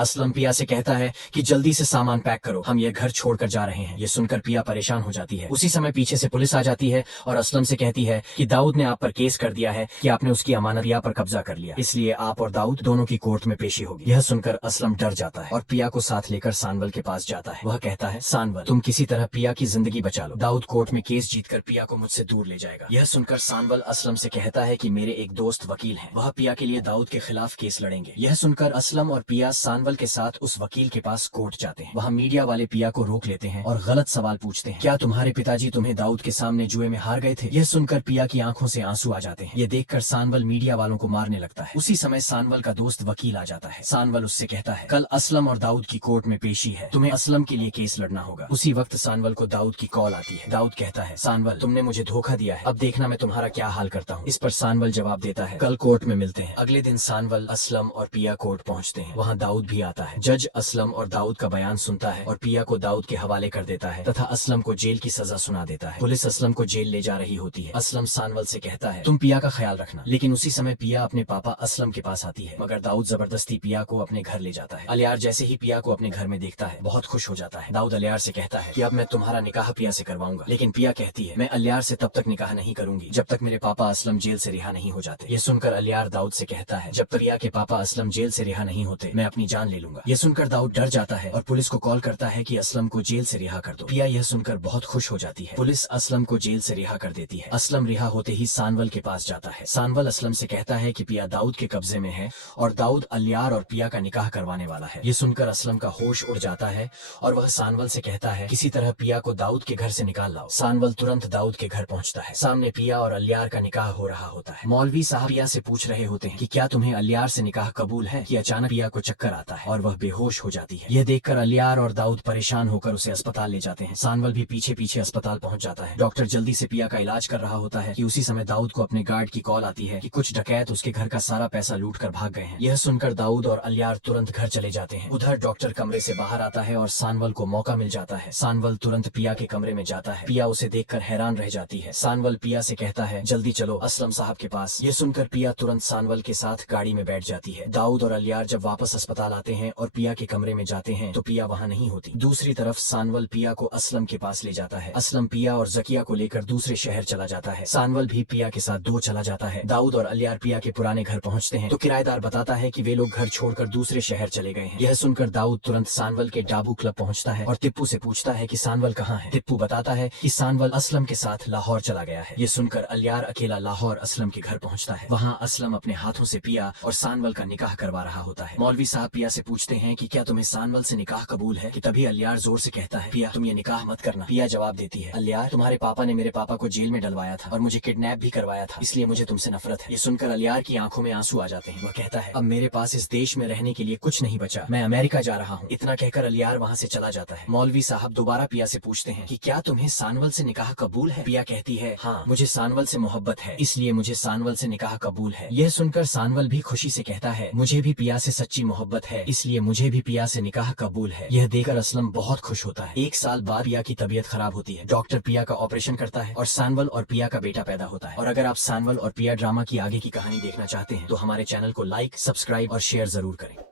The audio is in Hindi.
असलम पिया से कहता है कि जल्दी से सामान पैक करो, हम ये घर छोड़कर जा रहे हैं। ये सुनकर पिया परेशान हो जाती है। उसी समय पीछे से पुलिस आ जाती है और असलम से कहती है कि दाऊद ने आप पर केस कर दिया है कि आपने उसकी अमानत पिया पर कब्जा कर लिया, इसलिए आप और दाऊद दोनों की कोर्ट में पेशी होगी। यह सुनकर असलम डर जाता है और पिया को साथ लेकर सानवल के पास जाता है। वह कहता है, सानवल तुम किसी तरह पिया की जिंदगी बचा लो, दाऊद कोर्ट में केस जीतकर पिया को मुझसे दूर ले जाएगा। यह सुनकर सानवल असलम से कहता है कि मेरे एक दोस्त वकील हैं, वह पिया के लिए दाऊद के खिलाफ केस लड़ेंगे। यह सुनकर असलम और पिया सानवल के साथ उस वकील के पास कोर्ट जाते हैं। वहाँ मीडिया वाले पिया को रोक लेते हैं और गलत सवाल पूछते हैं, क्या तुम्हारे पिताजी तुम्हें दाऊद के सामने जुए में हार गए थे? यह सुनकर पिया की आंखों से आंसू आ जाते हैं। ये देखकर सानवल मीडिया वालों को मारने लगता है। उसी समय सानवल का दोस्त वकील आ जाता है। सानवल उससे कहता है, कल असलम और दाऊद की कोर्ट में पेशी है, तुम्हें असलम के लिए केस लड़ना होगा। उसी वक्त सानवल को दाऊद की कॉल आती है। दाऊद कहता है, सानवल तुमने मुझे धोखा दिया है, अब देखना मैं तुम्हारा क्या हाल करता हूँ। इस पर सानवल जवाब देता है, कल कोर्ट में मिलते हैं। अगले दिन सानवल, असलम और पिया कोर्ट पहुँचते हैं। वहाँ दाऊद भी आता है। जज असलम और दाऊद का बयान सुनता है और पिया को दाऊद के हवाले कर देता है तथा असलम को जेल की सजा सुना देता है। पुलिस असलम को जेल ले जा रही होती है। असलम सानवल से कहता है, तुम पिया का ख्याल रखना। लेकिन उसी समय पिया अपने पापा असलम के पास आती है, मगर दाऊद जबरदस्ती पिया को अपने घर ले जाता है। अलियार जैसे ही पिया को अपने घर में देखता है बहुत खुश हो जाता है। दाऊद अलियार से कहता है कि अब मैं तुम्हारा निकाह पिया से करवाऊंगा, लेकिन पिया कहती है, मैं अलियार से तब तक निकाह नहीं करूंगी जब तक मेरे पापा असलम जेल से रिहा नहीं हो जाते। ये सुनकर अलियार दाऊद से कहता है, जब तक पिया के पापा असलम जेल से रिहा नहीं होते मैं अपनी जान ले लूंगा। ये सुनकर दाऊद डर जाता है और पुलिस को कॉल करता है कि असलम को जेल से रिहा कर दो। पिया यह सुनकर बहुत खुश हो जाती है। पुलिस असलम को जेल से रिहा कर देती है। असलम रिहा होते ही सानवल के पास जाता है। सानवल असलम से कहता है कि पिया दाऊद के कब्जे में है और दाऊद अलियार और पिया का निकाह करवाने वाला है। ये सुनकर असलम का होश उड़ जाता है और वह सानवल से कहता है, किसी तरह पिया को दाऊद के घर से निकाल लाओ। सानवल तुरंत दाऊद के घर पहुंचता है। सामने पिया और अलियार का निकाह हो रहा होता है। मौलवी साहब पिया से पूछ रहे होते हैं कि क्या तुम्हें अलियार से निकाह कबूल है, कि अचानक पिया को चक्कर आता है और वह बेहोश हो जाती है। यह देखकर अलियार और दाऊद परेशान होकर उसे अस्पताल ले जाते हैं। सानवल भी पीछे पीछे अस्पताल पहुंच जाता है। डॉक्टर जल्दी से पिया का इलाज कर रहा होता है कि उसी समय दाऊद को अपने गार्ड की कॉल आती है कि कुछ डकैत उसके घर का सारा पैसा लूट कर भाग गए हैं। यह सुनकर दाऊद और अलियार तुरंत घर चले जाते हैं। उधर डॉक्टर कमरे से बाहर आता है और सानवल को मौका मिल जाता है। सानवल तुरंत पिया के कमरे में जाता है। पिया उसे देखकर हैरान रह जाती है। सानवल पिया से कहता है, जल्दी चलो असलम साहब के पास। यह सुनकर पिया तुरंत सानवल के साथ गाड़ी में बैठ जाती है। दाऊद और अलियार जब वापस अस्पताल आते हैं और पिया के कमरे में जाते हैं तो पिया वहाँ नहीं होती। दूसरी तरफ सानवल पिया को असलम के पास ले जाता है। असलम पिया और जकिया को लेकर दूसरे शहर चला जाता है। सानवल भी पिया के साथ दो चला जाता है। दाऊद और अलियार पिया के पुराने घर पहुंचते हैं तो किराएदार बताता है कि वे लोग घर छोड़कर दूसरे शहर चले गए हैं। यह सुनकर दाऊद तुरंत सानवल के डाबू क्लब पहुंचता है और तिप्पू से पूछता है कि सानवल कहाँ है। तिप्पू बताता है कि सानवल असलम के साथ लाहौर चला गया है। ये सुनकर अलियार अकेला लाहौर असलम के घर पहुंचता है। वहाँ असलम अपने हाथों से पिया और सानवल का निकाह करवा रहा होता है। मौलवी साहब पिया से पूछते हैं कि क्या तुम्हें सानवल से निकाह कबूल है, कि तभी अलियार जोर से कहता है, पिया तुम ये निकाह मत करना। पिया जवाब देती है, अलियार तुम्हारे पापा ने मेरे पापा को जेल में डलवाया था और मुझे किडनैप भी करवाया था, इसलिए मुझे तुमसे नफरत है। ये सुनकर अलियार की आंखों में आंसू आ जाते हैं। वह कहता है, अब मेरे पास इस देश में रहने के लिए कुछ नहीं बचा, मैं अमेरिका जा रहा हूँ। इतना कहकर अलियार वहाँ से चला जाता है। मौलवी साहब दोबारा पिया से पूछते हैं कि क्या तुम्हें सानवल से निकाह कबूल है। पिया कहती है, हाँ मुझे सानवल से मोहब्बत है, इसलिए मुझे सानवल से निकाह कबूल है। यह सुनकर सानवल भी खुशी से कहता है, मुझे भी पिया से सच्ची मोहब्बत है, इसलिए मुझे भी पिया से निकाह कबूल है। यह देखकर असलम बहुत खुश होता है। एक साल बाद पिया की तबीयत खराब होती है। डॉक्टर पिया का ऑपरेशन करता है और सानवल और पिया का बेटा पैदा होता है। और अगर आप सानवल और पिया ड्रामा की आगे की कहानी देखना चाहते हैं तो हमारे चैनल को लाइक, सब्सक्राइब और शेयर जरूर करें।